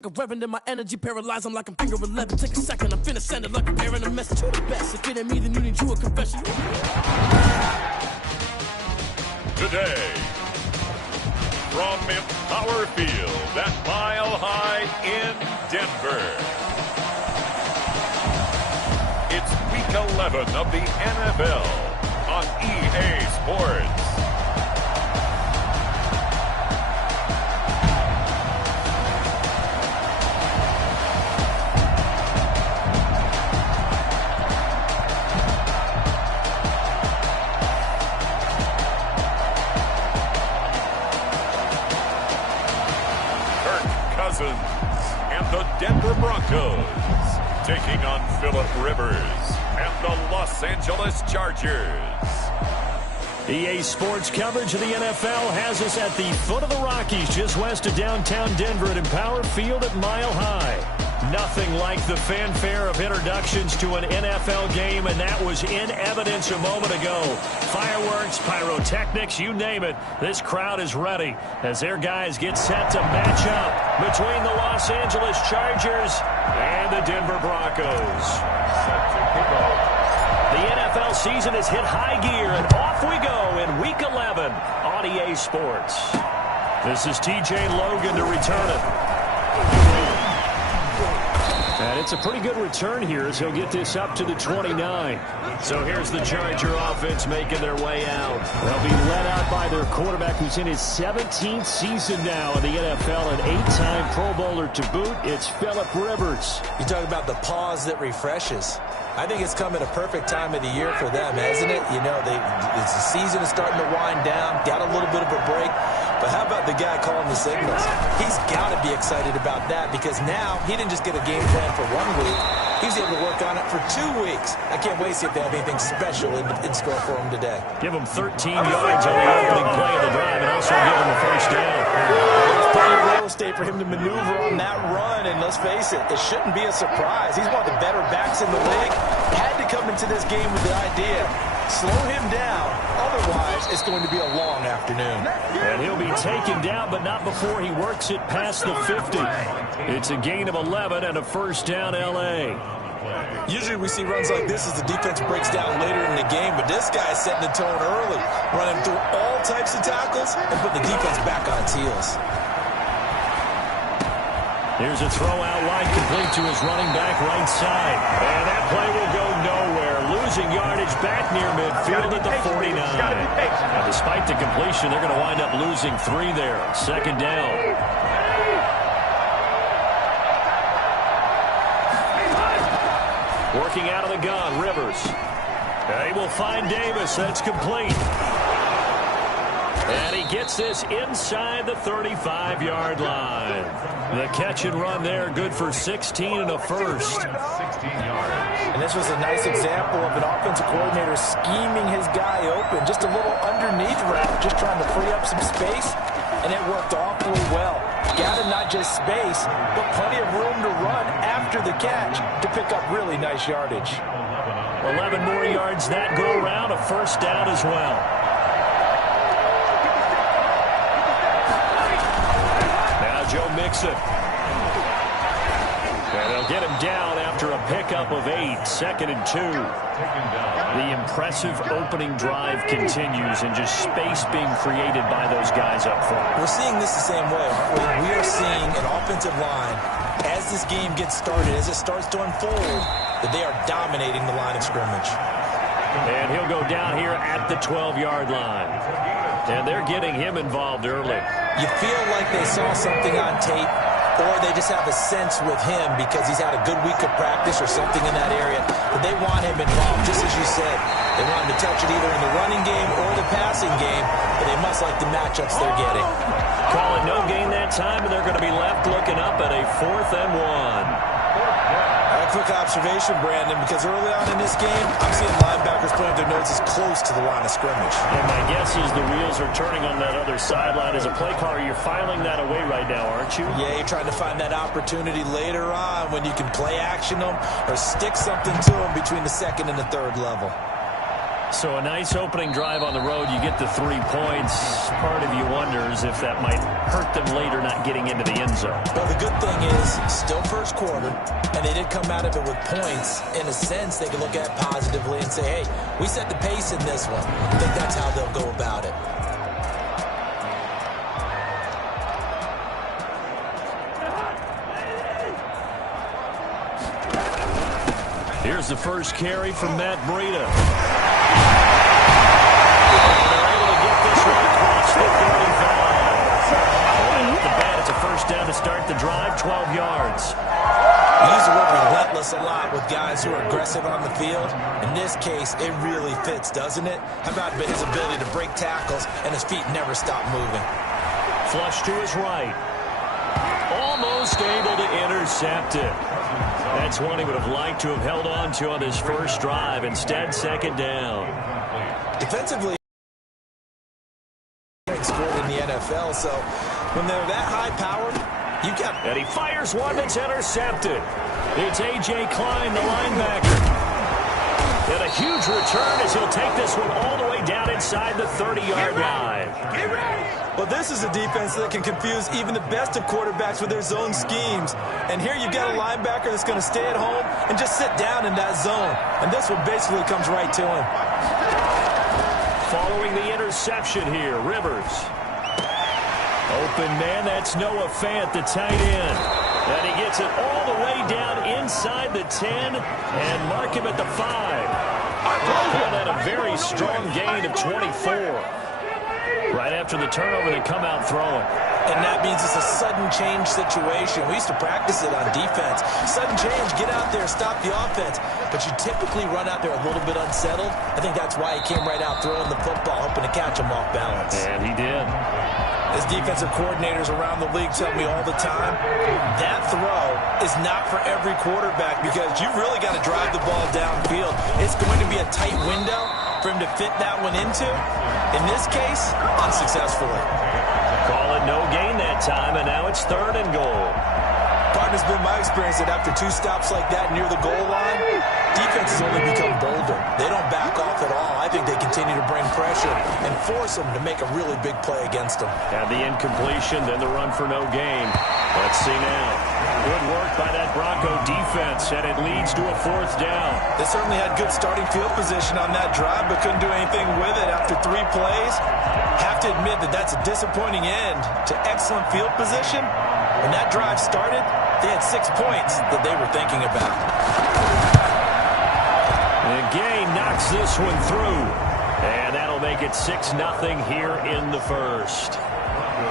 Reverend in my energy, paralyzed, I'm like I'm finger 11. Take a second, I'm finna send it like I'm bearing a message to the best. If it ain't me, then you need you a confession. Today, from Empower Field at Mile High in Denver, it's Week 11 of the NFL on EA Sports. And the Denver Broncos taking on Phillip Rivers and the Los Angeles Chargers. EA Sports coverage of the NFL has us at the foot of the Rockies, just west of downtown Denver at Empower Field at Mile High. Nothing like the fanfare of introductions to an NFL game, and that was in evidence a moment ago. Fireworks, pyrotechnics, you name it. This crowd is ready as their guys get set to match up between the Los Angeles Chargers and the Denver Broncos. The NFL season has hit high gear, and off we go in Week 11 on EA Sports. This is TJ Logan to return it. And it's a pretty good return here as he'll get this up to the 29. So here's the Charger offense making their way out. They'll be led out by their quarterback who's in his 17th season now in the NFL, an 8-time Pro Bowler to boot. It's Phillip Rivers. You talk about the pause that refreshes. I think it's come at a perfect time of the year for them, hasn't it? You know, the season is starting to wind down, got a little bit of a break. But how about the guy calling the signals? He's got to be excited about that because now he didn't just get a game plan for 1 week. He's able to work on it for 2 weeks. I can't wait to see if they have anything special in store for him today. Give him 13 yards on the opening play of the drive and also give him a first down. There's plenty of real estate for him to maneuver on that run, and let's face it, it shouldn't be a surprise. He's one of the better backs in the league. Had to come into this game with the idea, slow him down, otherwise it's going to be a long afternoon. And he'll be taken down, but not before he works it past the 50. It's a gain of 11 and a first down L.A. Usually we see runs like this as the defense breaks down later in the game, but this guy is setting the tone early, running through all types of tackles and putting the defense back on its heels. Here's a throw out wide, complete to his running back right side. And that play will go nowhere. Losing yardage back near midfield at the 49. Now, despite the completion, they're going to wind up losing 3 there. Second down. Working out of the gun, Rivers. They will find Davis. That's complete. And he gets this inside the 35-yard line. The catch and run there, good for 16 and a first. And this was a nice example of an offensive coordinator scheming his guy open. Just a little underneath route, just trying to free up some space. And it worked awfully well. Got him not just space, but plenty of room to run after the catch to pick up really nice yardage. 11 more yards that go around, a first down as well. Joe Mixon. And they'll get him down after a pickup of 8, 2nd and 2. The impressive opening drive continues and just space being created by those guys up front. We're seeing this the same way. We are seeing an offensive line, as this game gets started, as it starts to unfold, that they are dominating the line of scrimmage. And he'll go down here at the 12-yard line. And they're getting him involved early. You feel like they saw something on tape, or they just have a sense with him because he's had a good week of practice or something in that area. But they want him involved, just as you said. They want him to touch it either in the running game or the passing game, but they must like the matchups they're getting. Call it no gain that time, and they're going to be left looking up at a 4th and 1. A quick observation, Brandon, because early on in this game, I'm seeing linebackers putting their noses close to the line of scrimmage. And my guess is the wheels are turning on that other sideline. As a play caller, you're filing that away right now, aren't you? Yeah, you're trying to find that opportunity later on when you can play action them or stick something to them between the 2nd and the 3rd level. So a nice opening drive on the road. You get the 3 points. Part of you wonders if that might hurt them later not getting into the end zone. Well, the good thing is still first quarter, and they did come out of it with points. In a sense, they can look at it positively and say, hey, we set the pace in this one. I think that's how they'll go about it. Here's the first carry from Mad21. It's a first down to start the drive, 12 yards. We use the word relentless a lot with guys who are aggressive on the field. In this case, it really fits, doesn't it? How about his ability to break tackles and his feet never stop moving? Flush to his right. Almost able to intercept it. That's one he would have liked to have held on to on his first drive. Instead, second down. Defensively, scored in the NFL, so when they're that high-powered, you got... And he fires one that's intercepted. It's A.J. Klein, the linebacker. And a huge return as he'll take this one all the way down inside the 30-yard line. Get ready! Well, this is a defense that can confuse even the best of quarterbacks with their zone schemes. And here you've got a linebacker that's going to stay at home and just sit down in that zone. And this one basically comes right to him. Following the interception here, Rivers. Open man, that's Noah Fant, the tight end. And he gets it all the way down inside the 10 and mark him at the 5. Call that a very strong gain of 24. Right after the turnover, they come out throwing. And that means it's a sudden change situation. We used to practice it on defense. Sudden change, get out there, stop the offense. But you typically run out there a little bit unsettled. I think that's why he came right out throwing the football, hoping to catch him off balance. And he did. As defensive coordinators around the league tell me all the time, that throw is not for every quarterback because you've really got to drive the ball downfield. It's going to be a tight window for him to fit that one into. In this case, unsuccessfully. Call it no gain that time, and now it's 3rd and goal. Partner's been my experience that after 2 stops like that near the goal line, defenses only become bolder. They don't back off at all. I think they continue to bring pressure and force them to make a really big play against them. And the incompletion, then the run for no gain. Let's see now. Good work by that Bronco defense, and it leads to a 4th down. They certainly had good starting field position on that drive, but couldn't do anything with it after 3 plays. Have to admit that that's a disappointing end to excellent field position. When that drive started, they had 6 points that they were thinking about. And Gay knocks this one through. And that'll make it 6-0 here in the first.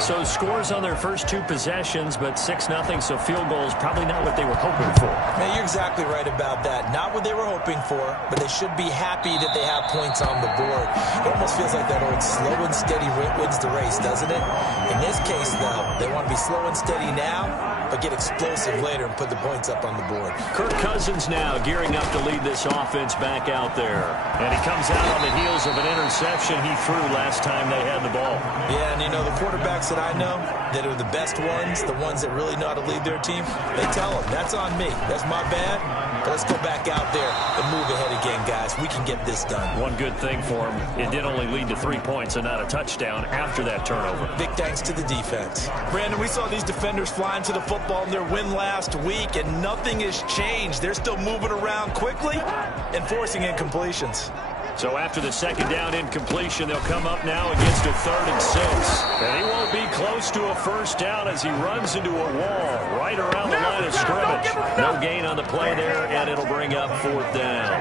So scores on their first 2 possessions, but 6-0, so field goal is probably not what they were hoping for. Man, you're exactly right about that. Not what they were hoping for, but they should be happy that they have points on the board. It almost feels like that old slow and steady wins the race, doesn't it? In this case, though, they want to be slow and steady now, but get explosive later and put the points up on the board. Kirk Cousins now gearing up to lead this offense back out there. And he comes out on the heels of an interception he threw last time they had the ball. Yeah, and you know, the quarterbacks that I know that are the best ones, the ones that really know how to lead their team, they tell them, that's on me. That's my bad. But let's go back out there and move ahead again, guys. We can get this done. One good thing for him, it did only lead to 3 points and not a touchdown after that turnover. Big thanks to the defense. Brandon, we saw these defenders flying to the football in their win last week, and nothing has changed. They're still moving around quickly and forcing incompletions. So after the second down incompletion, they'll come up now against a 3rd and 6. And he won't be close to a first down as he runs into a wall right around the line of scrimmage. No gain on the play there, and it'll bring up 4th down.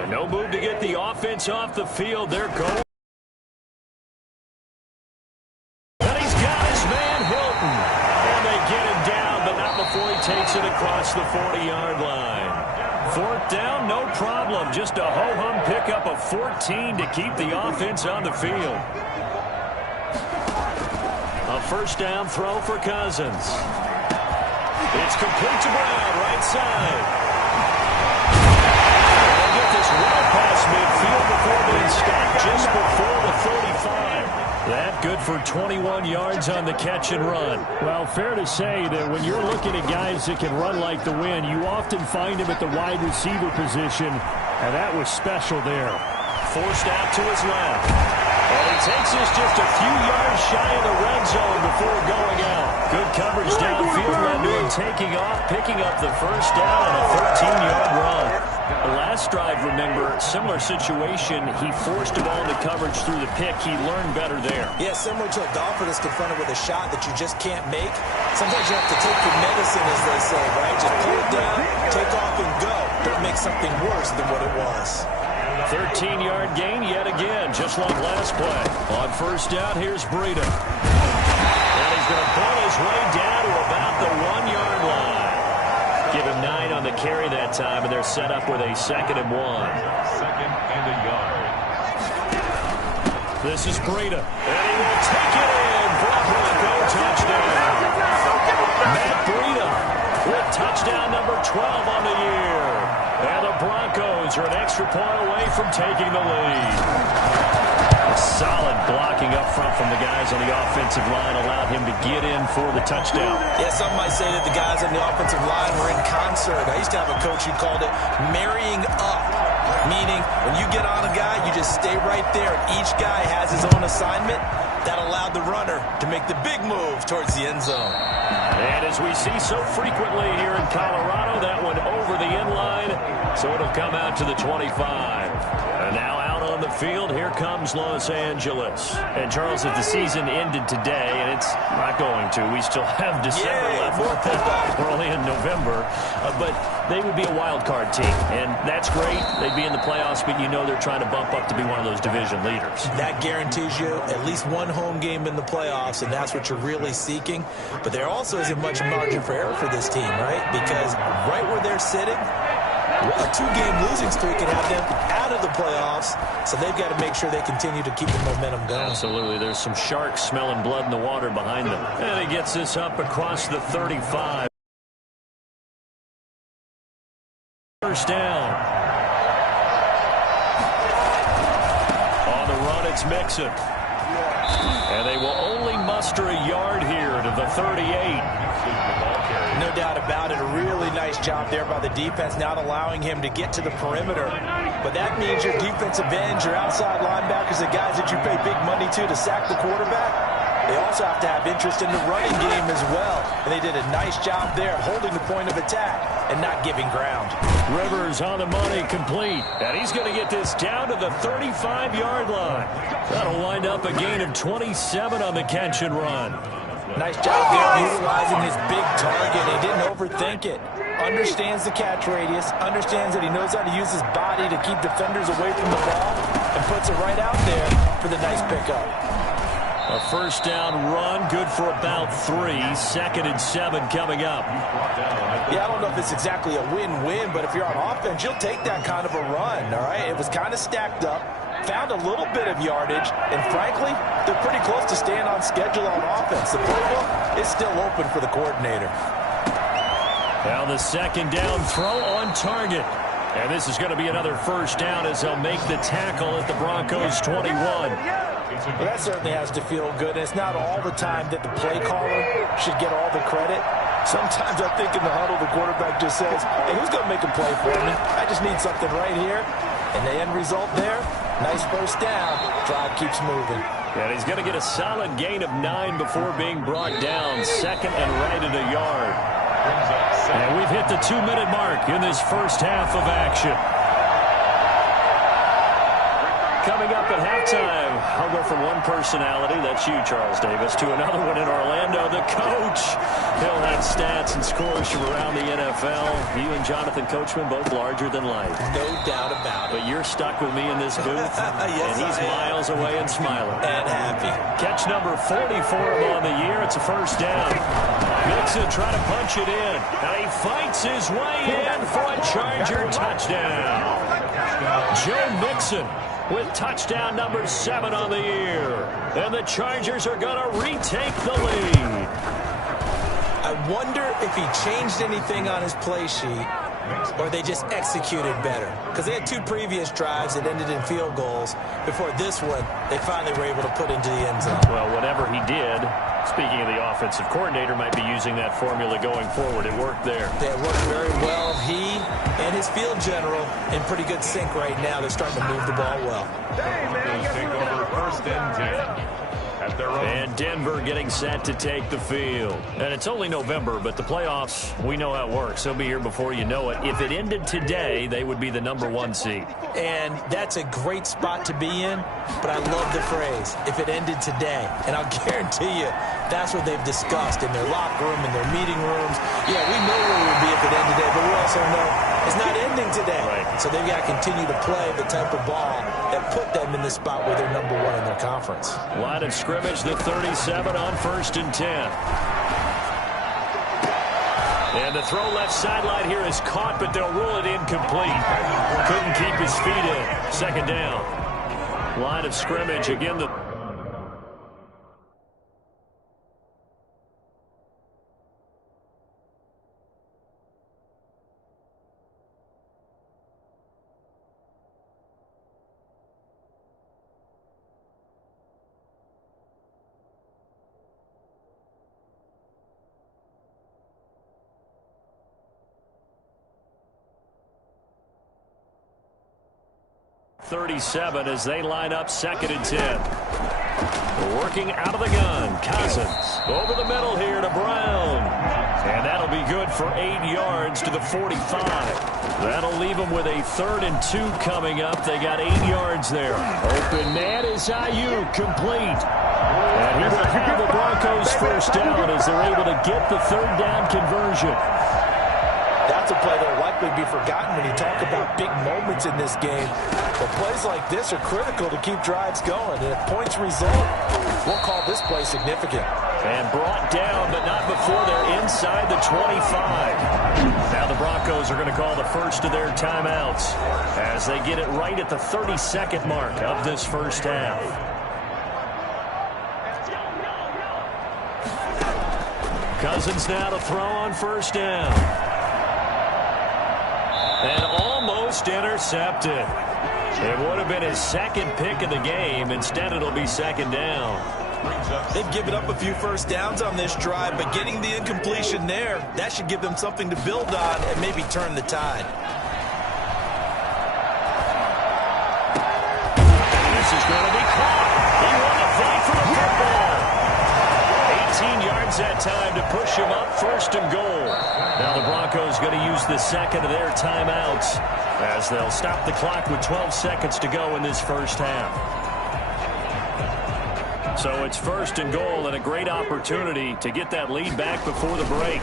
And no move to get the offense off the field. They're going. And he's got his man, Hilton. And they get him down, but not before he takes it across the 40-yard line. 4th down, no problem. Just a ho-hum pickup of 14 to keep the offense on the field. A first down throw for Cousins. It's complete to Brown, right side. They'll get this well past midfield before being stopped just before the 35. That good for 21 yards on the catch and run. Well, fair to say that when you're looking at guys that can run like the wind, you often find them at the wide receiver position. And that was special there. Forced out to his left. And he takes this just a few yards shy of the red zone before going out. Good coverage downfield led to him taking off, picking up the first down on a 13-yard run. The last drive, remember, similar situation. He forced a ball into coverage through the pick. He learned better there. Yeah, similar to a golfer that's confronted with a shot that you just can't make. Sometimes you have to take your medicine, as they say, right? Just pull it down, take off, and go. Don't make something worse than what it was. 13-yard gain yet again, just like last play. On first down, here's Breida. And he's going to pull his way down to about the 1-yard line. Give him 9 on the carry that time, and they're set up with a 2nd and 1. 2nd and a yard. This is Breida, and he will take it in for a Bronco touchdown. Matt Breida with touchdown number 12 on the year. And the Broncos are an extra point away from taking the lead. Solid blocking up front from the guys on the offensive line allowed him to get in for the touchdown. Yeah, some might say that the guys on the offensive line were in concert. I used to have a coach who called it marrying up, meaning when you get on a guy, you just stay right there. Each guy has his own assignment. That allowed the runner to make the big move towards the end zone. And as we see so frequently here in Colorado, that one over the end line, so it'll come out to the 25. And now out on the field, here comes Los Angeles. And Charles, if the season ended today, and it's not going to, we still have December left. We're only in November, but they would be a wild card team, and that's great. They'd be in the playoffs, but you know they're trying to bump up to be one of those division leaders. That guarantees you at least one home game in the playoffs, and that's what you're really seeking. But there also isn't much margin for error for this team, right? Because right where they're sitting, a 2-game losing streak can have them out of the playoffs, so they've got to make sure they continue to keep the momentum going. Absolutely. There's some sharks smelling blood in the water behind them. And he gets this up across the 35. First down. On the run, it's Mixon. And they will only muster a yard here to the 38. No doubt about it. A really nice job there by the defense, not allowing him to get to the perimeter. But that means your defensive ends, your outside linebackers, the guys that you pay big money to sack the quarterback, they also have to have interest in the running game as well. And they did a nice job there of holding the point of attack and not giving ground. Rivers on the money, complete. And he's going to get this down to the 35-yard line. That'll wind up a gain of 27 on the catch and run. Nice job there utilizing his big target. He didn't overthink it. Understands the catch radius. Understands that he knows how to use his body to keep defenders away from the ball. And puts it right out there for the nice pickup. A first down run, good for about 3. 2nd and 7 coming up. Yeah, I don't know if it's exactly a win-win, but if you're on offense, you'll take that kind of a run, all right? It was kind of stacked up. Found a little bit of yardage, and frankly, they're pretty close to staying on schedule on offense. The playbook is still open for the coordinator. Now the second down throw on target. And this is going to be another first down as they'll make the tackle at the Broncos 21. Well, that certainly has to feel good. And it's not all the time that the play caller should get all the credit. Sometimes I think in the huddle, the quarterback just says, hey, who's going to make a play for me? I just need something right here. And the end result there, nice first down. Drive keeps moving. And he's going to get a solid gain of 9 before being brought down. 2nd and right at a yard. And we've hit the 2-minute mark in this first half of action. Coming up at halftime, I'll go from one personality, that's you, Charles Davis, to another one in Orlando, the coach. He'll have stats and scores from around the NFL. You and Jonathan Coachman, both larger than life. No doubt about it. But you're stuck with me in this booth, yes, and he's miles away and smiling. And happy. Catch number 44 on the year. It's a first down. Mixon trying to punch it in. And he fights his way in for a Charger touchdown. Joe Mixon with touchdown number 7 on the year. And the Chargers are going to retake the lead. I wonder if he changed anything on his play sheet or they just executed better? Because they had 2 previous drives that ended in field goals. Before this one, they finally were able to put into the end zone. Well, whatever he did, speaking of the offensive coordinator, might be using that formula going forward. It worked there. Yeah, it worked very well. He and his field general in pretty good sync right now. They're starting to move the ball well. Take over 1st and 10. And Denver getting set to take the field. And it's only November, but the playoffs, we know how it works. They'll be here before you know it. If it ended today, they would be the #1 seed. And that's a great spot to be in, but I love the phrase, if it ended today. And I'll guarantee you, that's what they've discussed in their locker room, in their meeting rooms. Yeah, we know where it would be if it ended today, but we also know it's not ending today. Right. So they've got to continue to play the type of ball that put them in the spot where they're #1 in their conference. Line of scrimmage, the 37 on 1st and 10. And the throw left sideline here is caught, but they'll rule it incomplete. Couldn't keep his feet in. 2nd down. Line of scrimmage, again the... .37 as they line up 2nd and 10. Working out of the gun, Cousins over the middle here to Brown, and that'll be good for 8 yards to the 45. That'll leave them with a 3rd and 2 coming up. They got 8 yards there. Open man is Ayuk, complete, and he will have the Broncos 1st down as they're able to get the 3rd down conversion. That's a play that will likely be forgotten when you talk about big moments in this game. But plays like this are critical to keep drives going. And if points result, we'll call this play significant. And brought down, but not before they're inside the 25. Now the Broncos are going to call the first of their timeouts as they get it right at the 32nd mark of this first half. Cousins now to throw on 1st down. And almost intercepted. It would have been his 2nd pick of the game. Instead, it'll be 2nd down. They've given up a few 1st downs on this drive, but getting the incompletion there, that should give them something to build on and maybe turn the tide. This is going to be caught. He won the fight for the football. 18 yards that time to push him up 1st and goal. Now the Broncos going to use the 2nd of their timeouts as they'll stop the clock with 12 seconds to go in this first half. So it's 1st and goal and a great opportunity to get that lead back before the break.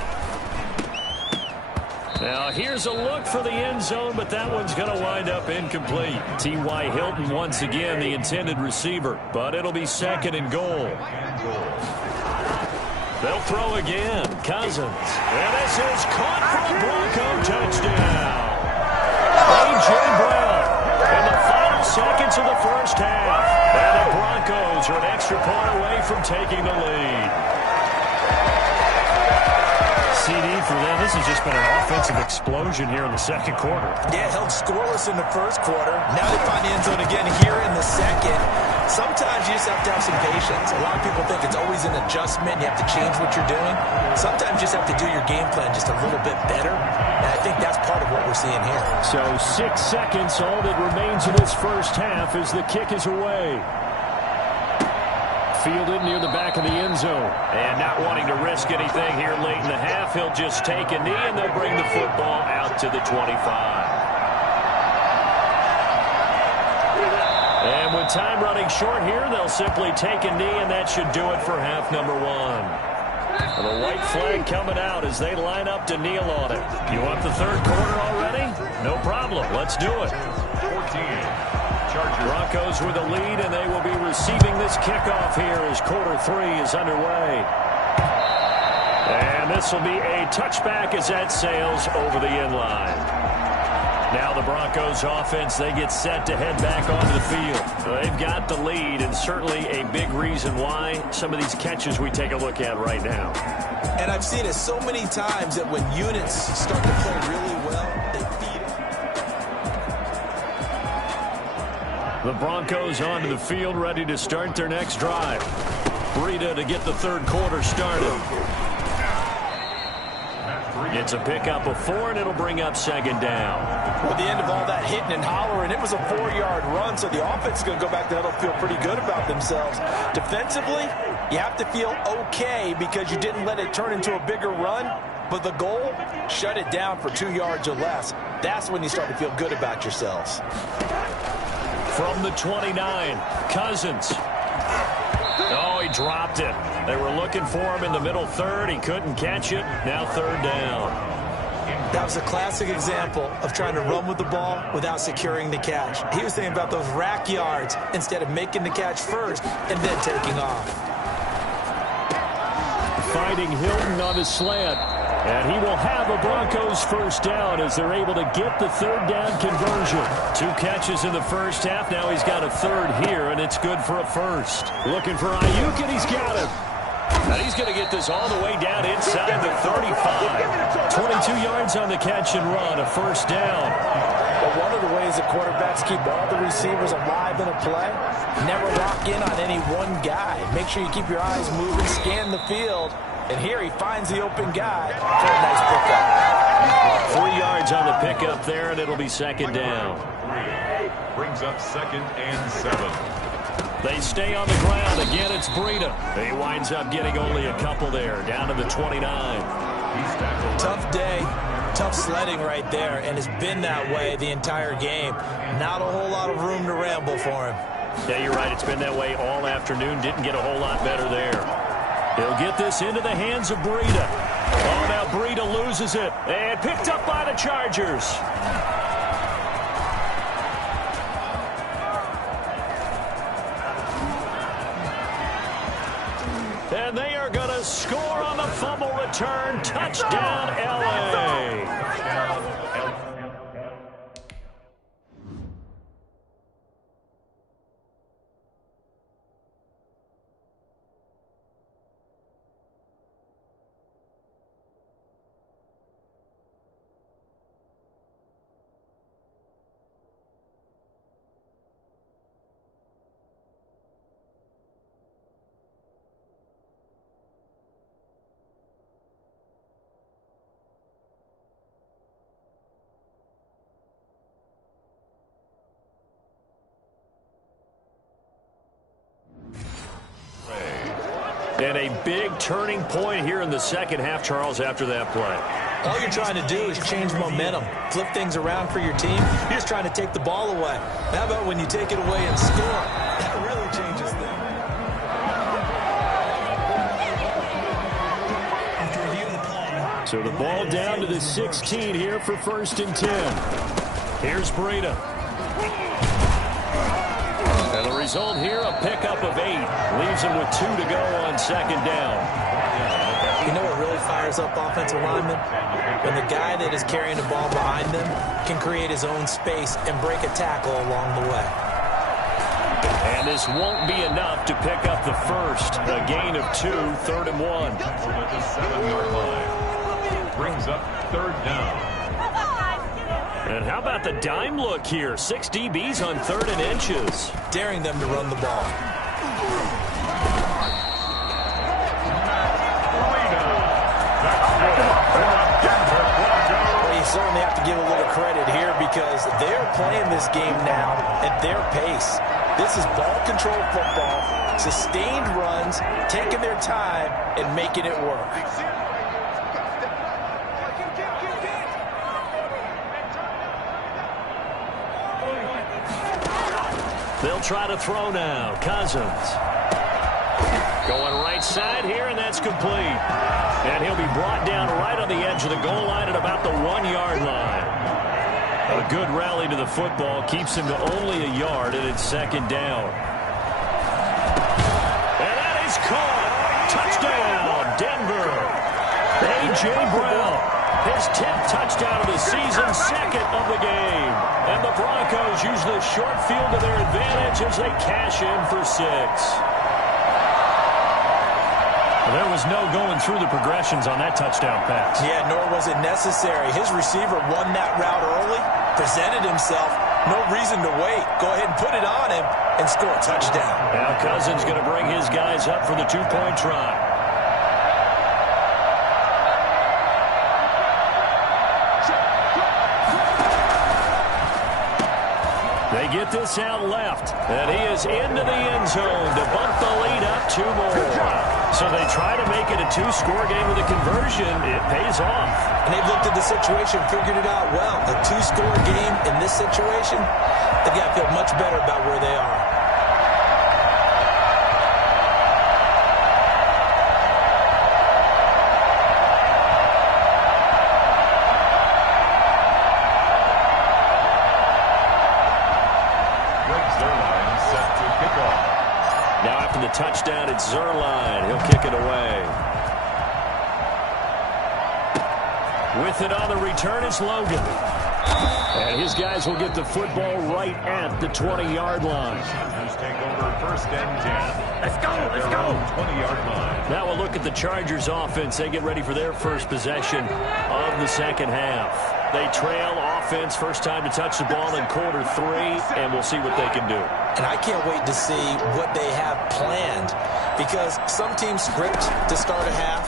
Now here's a look for the end zone, but that one's going to wind up incomplete. T.Y. Hilton once again the intended receiver, but it'll be 2nd and goal. They'll throw again. Cousins. And this is caught for a Bronco touchdown. A.J. Brown in the final seconds of the first half. And the Broncos are an extra point away from taking the lead. CD for them. This has just been an offensive explosion here in the 2nd quarter. Yeah, held scoreless in the 1st quarter. Now they find the end zone again here in the 2nd. Sometimes you just have to have some patience. A lot of people think it's always an adjustment. You have to change what you're doing. Sometimes you just have to do your game plan just a little bit better. And I think that's part of what we're seeing here. So 6 seconds, all that remains in this first half as the kick is away. Fielded near the back of the end zone. And not wanting to risk anything here late in the half, he'll just take a knee and they'll bring the football out to the 25. And with time running short here, they'll simply take a knee, and that should do it for half number 1. And the white flag coming out as they line up to kneel on it. You want the 3rd quarter already? No problem. Let's do it. 14. Broncos with a lead, and they will be receiving this kickoff here as quarter 3 is underway. And this will be a touchback as that sails over the end line. Now the Broncos offense, they get set to head back onto the field. They've got the lead, and certainly a big reason why some of these catches we take a look at right now. And I've seen it so many times that when units start to play really well, they feed it. The Broncos onto the field, ready to start their next drive. Breida to get the third quarter started. It's a pickup of 4, and it'll bring up second down. At the end of all that hitting and hollering, it was a 4-yard run, so the offense is going to go back there and they'll feel pretty good about themselves. Defensively, you have to feel okay because you didn't let it turn into a bigger run, but the goal, shut it down for 2 yards or less. That's when you start to feel good about yourselves. From the 29, Cousins. Oh, he dropped it. They were looking for him in the middle third. He couldn't catch it. Now third down. That was a classic example of trying to run with the ball without securing the catch. He was thinking about those rack yards instead of making the catch first and then taking off. Fighting Hilton on his slant. And he will have a Broncos first down as they're able to get the third down conversion. 2 catches in the first half. Now he's got a third here, and it's good for a first. Looking for Ayuk, and he's got him. And he's going to get this all the way down inside the 35. 22 yards on the catch and run, a first down. But one of the ways that quarterbacks keep all the receivers alive in a play, never lock in on any one guy. Make sure you keep your eyes moving, scan the field. And here he finds the open guy for a nice pickup. 3 yards on the pickup there, and it'll be second down. Brings up second and 7. They stay on the ground. Again, it's Breida. He winds up getting only a couple there, down to the 29. Tough day, tough sledding right there, and it's been that way the entire game. Not a whole lot of room to ramble for him. Yeah, you're right. It's been that way all afternoon. Didn't get a whole lot better there. He'll get this into the hands of Breida. Oh, now Breida loses it. And picked up by the Chargers. And they are going to score on the fumble return. Touchdown, L.A. And a big turning point here in the second half, Charles, after that play. All you're trying to do is change momentum, flip things around for your team. You're just trying to take the ball away. How about when you take it away and score? That really changes things. So the ball down to the 16 here for 1st and 10. Here's Breida. And the result here, a pickup of 8. Leaves him with 2 to go on second down. You know what really fires up offensive linemen? When the guy that is carrying the ball behind them can create his own space and break a tackle along the way. And this won't be enough to pick up the first. A gain of 2, 3rd and 1. At the 7-yard line. Brings up third down. And how about the dime look here? 6 DBs on 3rd and inches. Daring them to run the ball. Well, you certainly have to give a little credit here because they're playing this game now at their pace. This is ball control football, sustained runs, taking their time and making it work. They'll try to throw now. Cousins. Going right side here, and that's complete. And he'll be brought down right on the edge of the goal line at about the 1-yard line. A good rally to the football keeps him to only a yard, and it's second down. And that is caught. Touchdown, Denver. A.J. Brown. His 10th touchdown of the season, second of the game. And the Broncos use the short field to their advantage as they cash in for 6. There was no going through the progressions on that touchdown pass. Yeah, nor was it necessary. His receiver won that route early, presented himself. No reason to wait. Go ahead and put it on him and score a touchdown. Now Cousins going to bring his guys up for the 2-point try. They get this out left, and he is into the end zone to bump the lead up 2 more. So they try to make it a 2-score game with a conversion. It pays off. And they've looked at the situation, figured it out well. A 2-score game in this situation, they've got to feel much better about where they are. Now after the touchdown, it's Zerline. He'll kick it away. With it on the return, it's Logan. And his guys will get the football right at the 20-yard line. Take over first and 10. Let's go, let's go. 20-yard line. Now we'll look at the Chargers offense. They get ready for their first possession of the second half. They trail offense, first time to touch the ball in quarter 3, and we'll see what they can do. And I can't wait to see what they have planned, because some teams script to start a half.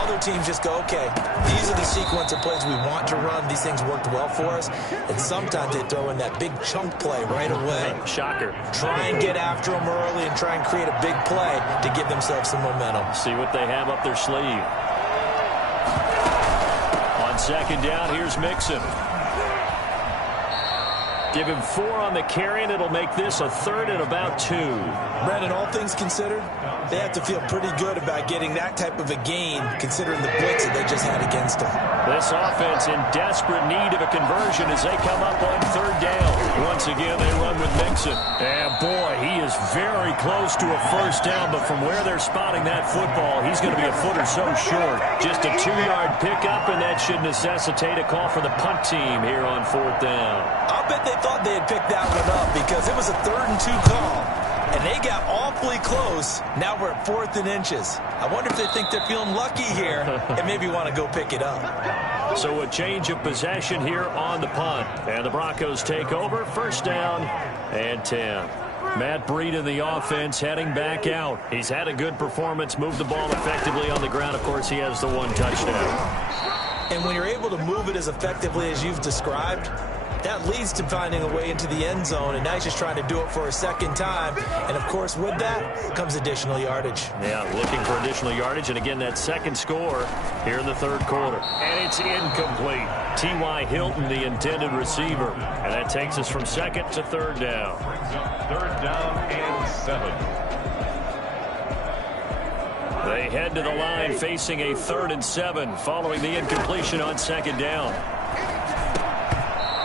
Other teams just go, okay, these are the sequence of plays we want to run. These things worked well for us. And sometimes they throw in that big chunk play right away. Shocker. Try and get after them early and try and create a big play to give themselves some momentum. See what they have up their sleeve. On second down, here's Mixon. Give him 4 on the carry, and it'll make this a 3rd and about 2. Brandon, all things considered, they have to feel pretty good about getting that type of a gain, considering the blitz that they just had against them. This offense in desperate need of a conversion as they come up on 3rd down. Once again, they run with Mixon. And boy, he is very close to a first down, but from where they're spotting that football, he's going to be a foot or so short. Just a 2-yard pickup, and that should necessitate a call for the punt team here on 4th down. I'll bet they thought they had picked that one up because it was a 3rd and 2 call. And they got awfully close. Now we're at 4th and inches. I wonder if they think they're feeling lucky here and maybe want to go pick it up. So a change of possession here on the punt. And the Broncos take over. First down and 10. Matt Breed in the offense heading back out. He's had a good performance, moved the ball effectively on the ground. Of course, he has the 1 touchdown. And when you're able to move it as effectively as you've described, that leads to finding a way into the end zone, and now he's just trying to do it for a second time. And, of course, with that comes additional yardage. Yeah, looking for additional yardage, and again, that second score here in the 3rd quarter. And it's incomplete. T.Y. Hilton, the intended receiver. And that takes us from 2nd to 3rd down. 3rd down and 7. They head to the line facing a 3rd and 7 following the incompletion on 2nd down.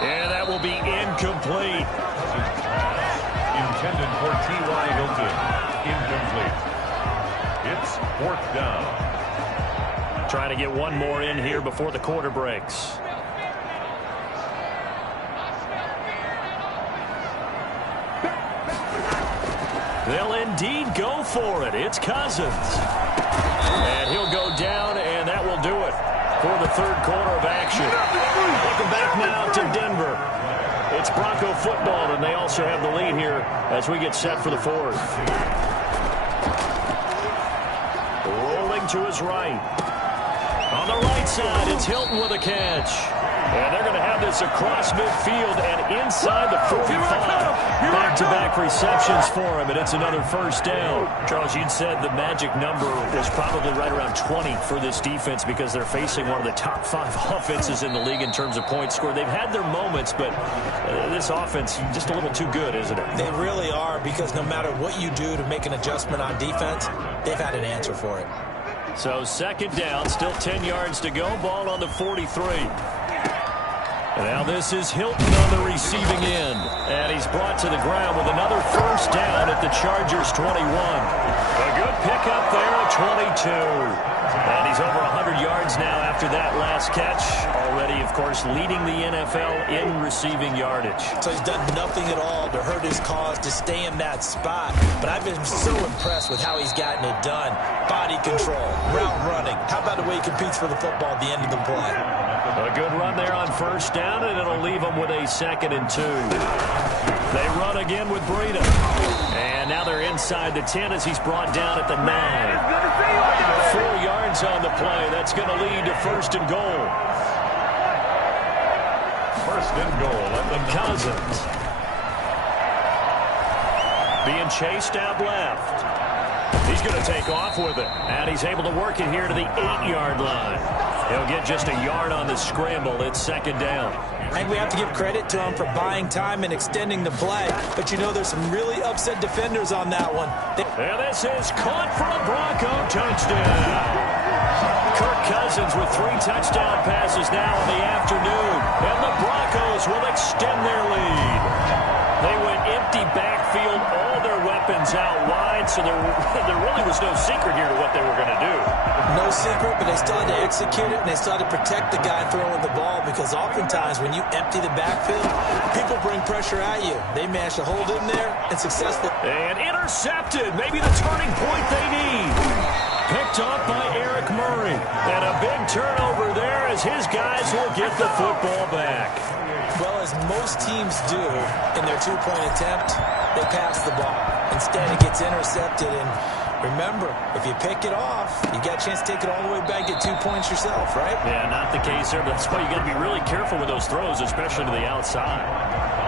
And that will be incomplete. Intended for T.Y. Hilton. Incomplete. It's 4th down. Trying to get one more in here before the quarter breaks. They'll indeed go for it. It's Cousins. And he'll go down, and that will do it for the 3rd quarter of action. Welcome back now to Denver. It's Bronco football, and they also have the lead here as we get set for the 4th. Rolling to his right. On the right side, it's Hilton with a catch. And they're going to have this across midfield and inside the 45. Back-to-back receptions for him, and it's another first down. Charles, you'd said the magic number was probably right around 20 for this defense because they're facing one of the top 5 offenses in the league in terms of points scored. They've had their moments, but this offense just a little too good, isn't it? They really are, because no matter what you do to make an adjustment on defense, they've had an answer for it. So 2nd down, still 10 yards to go. Ball on the 43. And now this is Hilton on the receiving end. And he's brought to the ground with another first down at the Chargers 21. A good pickup there at 22. And he's over 100 yards now after that last catch. Already, of course, leading the NFL in receiving yardage. So he's done nothing at all to hurt his cause, to stay in that spot. But I've been so impressed with how he's gotten it done. Body control, route running. How about the way he competes for the football at the end of the play? A good run there on first down, and it'll leave them with a 2nd and 2. They run again with Breida. And now they're inside the 10 as he's brought down at the 9. 4 yards on the play. That's going to lead to 1st and goal. 1st and goal at the Cousins. Being chased out left. He's going to take off with it. And he's able to work it here to the 8-yard line. He'll get just a yard on the scramble. It's 2nd down. I think we have to give credit to him for buying time and extending the play. But, you know, there's some really upset defenders on that one. And this is caught for a Bronco touchdown. Kirk Cousins with 3 touchdown passes now in the afternoon. And the Broncos will extend their lead. They went empty backfield, all their weapons out wide, so there really was no secret here to what they were going to do. No secret, but they still had to execute it, and they still had to protect the guy throwing the ball, because oftentimes when you empty the backfield, people bring pressure at you. They managed to hold in there and successful. And intercepted, maybe the turning point they need. Picked off by Eric Murray. And a big turnover there as his guys will get the football back. Well, as most teams do in their 2-point attempt, they pass the ball. Instead, it gets intercepted. And remember, if you pick it off, you got a chance to take it all the way back, get 2 points yourself, right? Yeah, not the case there. That's why you got to be really careful with those throws, especially to the outside.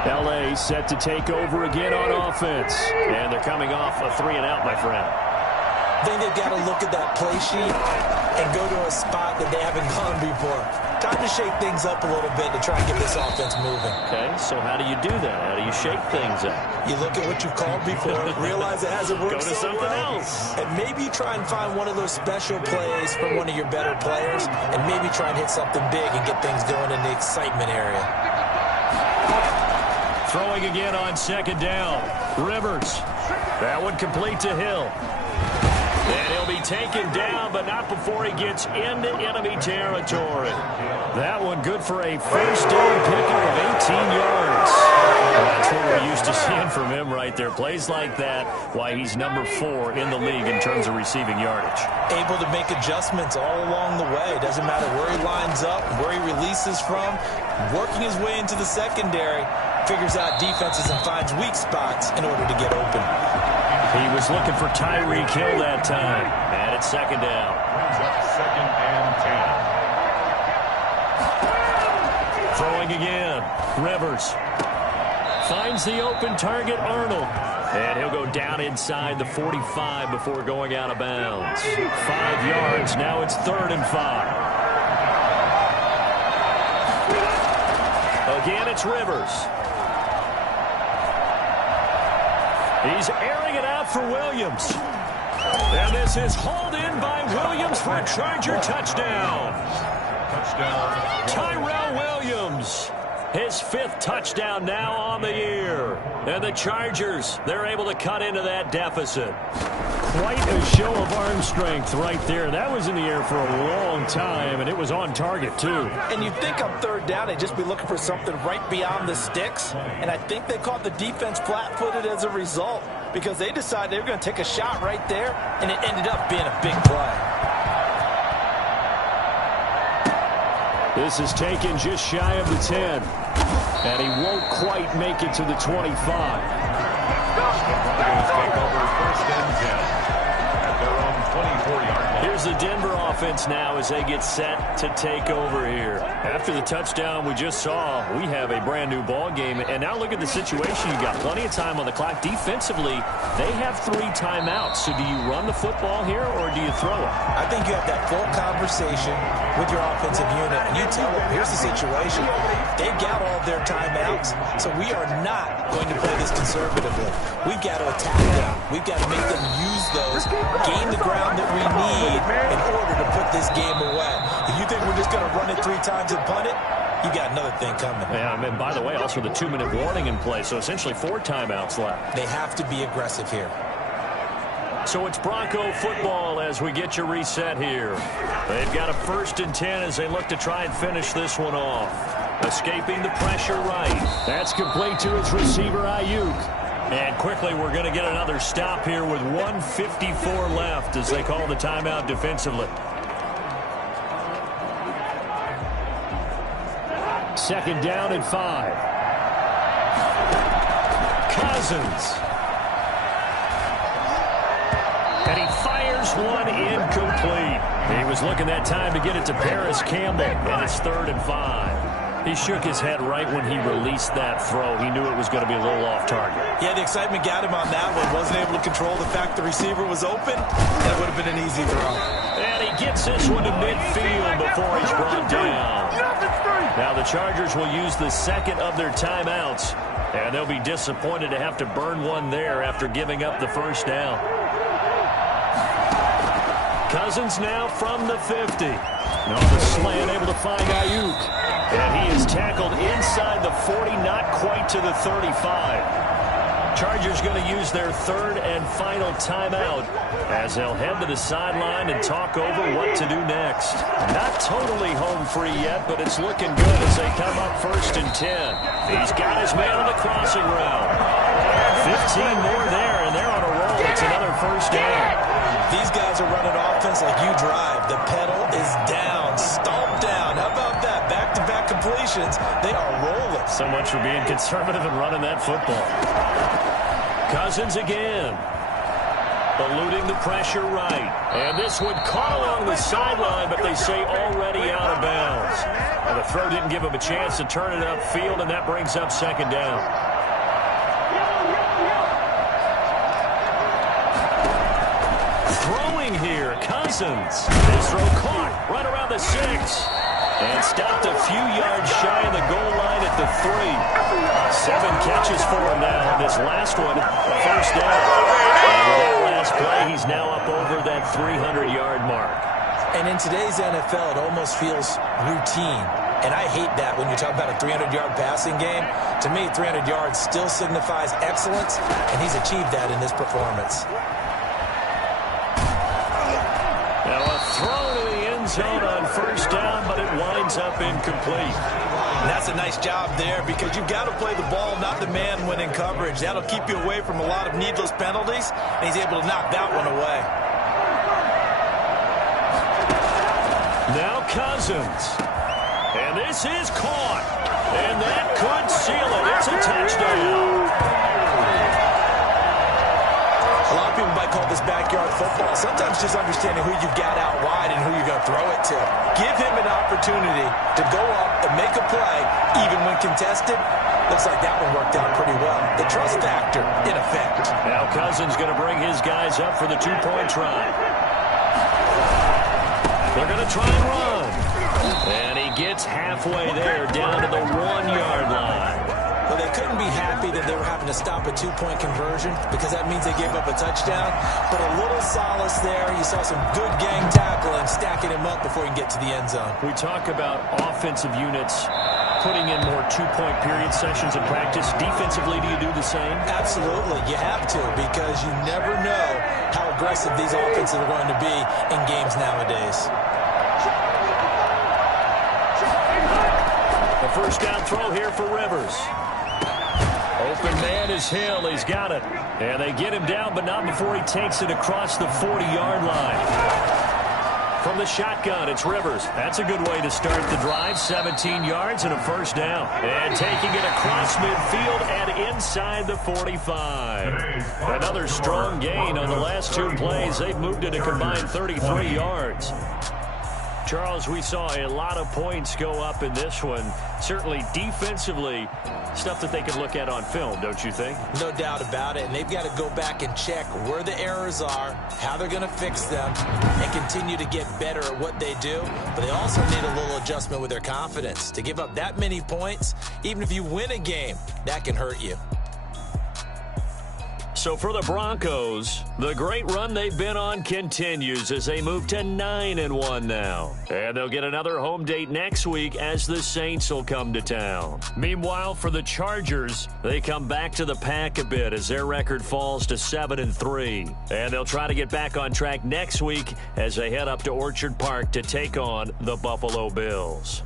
L.A. set to take over again on offense. And they're coming off a 3-and-out, my friend. I think they've got to look at that play sheet and go to a spot that they haven't gone before. Time to shake things up a little bit to try and get this offense moving. Okay, so how do you do that? How do you shake things up? You look at what you've called before, realize it hasn't worked Go to so something well, else. and maybe try and find one of those special plays from one of your better players, and maybe try and hit something big and get things going in the excitement area. Throwing again on 2nd down. Rivers. That one complete to Hill. And he'll be taken down, but not before he gets into enemy territory. That one good for a 1st down pickup of 18 yards. That's what we're used to seeing from him right there. Plays like that, why he's number 4 in the league in terms of receiving yardage. Able to make adjustments all along the way. Doesn't matter where he lines up, where he releases from. Working his way into the secondary, figures out defenses and finds weak spots in order to get open. He was looking for Tyreek Hill that time. And it's 2nd down. 2nd and 10. Throwing again. Rivers. Finds the open target, Arnold. And he'll go down inside the 45 before going out of bounds. 5 yards. Now it's 3rd and 5. Again, it's Rivers. He's airing it out for Williams. And this is hauled in by Williams for a Charger touchdown. Tyrell Williams. His 5th touchdown now on the year. And the Chargers, they're able to cut into that deficit. Quite a show of arm strength right there. That was in the air for a long time, and it was on target, too. And you'd think on 3rd down, they'd just be looking for something right beyond the sticks. And I think they caught the defense flat-footed as a result, because they decided they were going to take a shot right there, and it ended up being a big play. This is taken just shy of the 10. And he won't quite make it to the 25. Take over 1st and 10 at their own 24-yard line. Here's the Denver offense now as they get set to take over here. After the touchdown we just saw, we have a brand new ball game. And now look at the situation. You've got plenty of time on the clock. Defensively, they have 3 timeouts. So do you run the football here or do you throw it? I think you have that full conversation with your offensive unit, and you tell them, here's the situation. They've got all their timeouts, so we are not going to play this conservatively. We've got to attack them. We've got to make them use those, gain the ground that we need in order to put this game away. If you think we're just going to run it 3 times and punt it, you got another thing coming. Yeah, and by the way, also the 2-minute warning in play, so essentially 4 timeouts left. They have to be aggressive here. So it's Bronco football as we get you reset here. They've got a 1st and 10 as they look to try and finish this one off. Escaping the pressure right. That's complete to his receiver, Ayuk. And quickly we're going to get another stop here with 1:54 left as they call the timeout defensively. 2nd down and 5. Cousins. And he fires one incomplete. He was looking that time to get it to Paris Campbell, and it's 3rd and 5. He shook his head right when he released that throw. He knew it was going to be a little off target. Yeah, the excitement got him on that one. Wasn't able to control the fact the receiver was open, and it would have been an easy throw. And he gets this one to midfield before he's brought down. Now the Chargers will use the 2nd of their timeouts, and they'll be disappointed to have to burn one there after giving up the 1st down. Cousins now from the 50. On the slant, able to find Ayuk. And he is tackled inside the 40, not quite to the 35. Chargers going to use their 3rd and final timeout as they'll head to the sideline and talk over what to do next. Not totally home free yet, but it's looking good as they come up 1st and 10. He's got his man on the crossing route. 15 more there, and they're on a roll. It's another 1st down. These guys are running offense like you drive. The pedal is down, stomped down. How about that? Back-to-back completions. They are rolling. So much for being conservative and running that football. Cousins again. Eluding the pressure right. And this one caught along the sideline, but they say already out of bounds. And the throw didn't give him a chance to turn it upfield, and that brings up 2nd down. Throwing here, Cousins. His throw caught right around the 6. And stopped a few yards shy of the goal line at the 3. 7 catches for him now. This last one, 1st down. And with that last play, he's now up over that 300-yard mark. And in today's NFL, it almost feels routine. And I hate that when you talk about a 300-yard passing game. To me, 300 yards still signifies excellence, and he's achieved that in this performance. Now a throw to the end zone on 1st down, but it winds up incomplete. And that's a nice job there because you've got to play the ball, not the man when in coverage. That'll keep you away from a lot of needless penalties, and he's able to knock that one away. Now Cousins. And this is caught. And that could seal it. It's a touchdown. A lot of people might call this backyard football. Sometimes just understanding who you've got out wide and who you're going to throw it to. Give him an opportunity to go up and make a play, even when contested. Looks like that one worked out pretty well. The trust factor in effect. Now Cousins going to bring his guys up for the 2-point try. They're going to try and run. And he gets halfway there, down to the 1-yard line. Well, they couldn't be happy that they were having to stop a 2-point conversion because that means they gave up a touchdown. But a little solace there. You saw some good gang tackling, stacking him up before he can get to the end zone. We talk about offensive units putting in more 2-point period sessions in practice. Defensively, do you do the same? Absolutely. You have to because you never know how aggressive these offenses are going to be in games nowadays. The 1st down throw here for Rivers. Open man is Hill. He's got it. And they get him down, but not before he takes it across the 40-yard line. From the shotgun, it's Rivers. That's a good way to start the drive. 17 yards and a 1st down. And taking it across midfield and inside the 45. Another strong gain on the last 2 plays. They've moved it a combined 33 yards. Charles, we saw a lot of points go up in this one. Certainly defensively, stuff that they can look at on film, don't you think? No doubt about it. And they've got to go back and check where the errors are, how they're going to fix them, and continue to get better at what they do. But they also need a little adjustment with their confidence. To give up that many points, even if you win a game, that can hurt you. So for the Broncos, the great run they've been on continues as they move to 9-1 now. And they'll get another home date next week as the Saints will come to town. Meanwhile, for the Chargers, they come back to the pack a bit as their record falls to 7-3. And they'll try to get back on track next week as they head up to Orchard Park to take on the Buffalo Bills.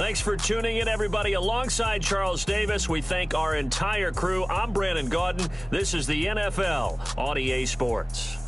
Thanks for tuning in, everybody. Alongside Charles Davis, we thank our entire crew. I'm Brandon Gaudin. This is the NFL on EA Sports.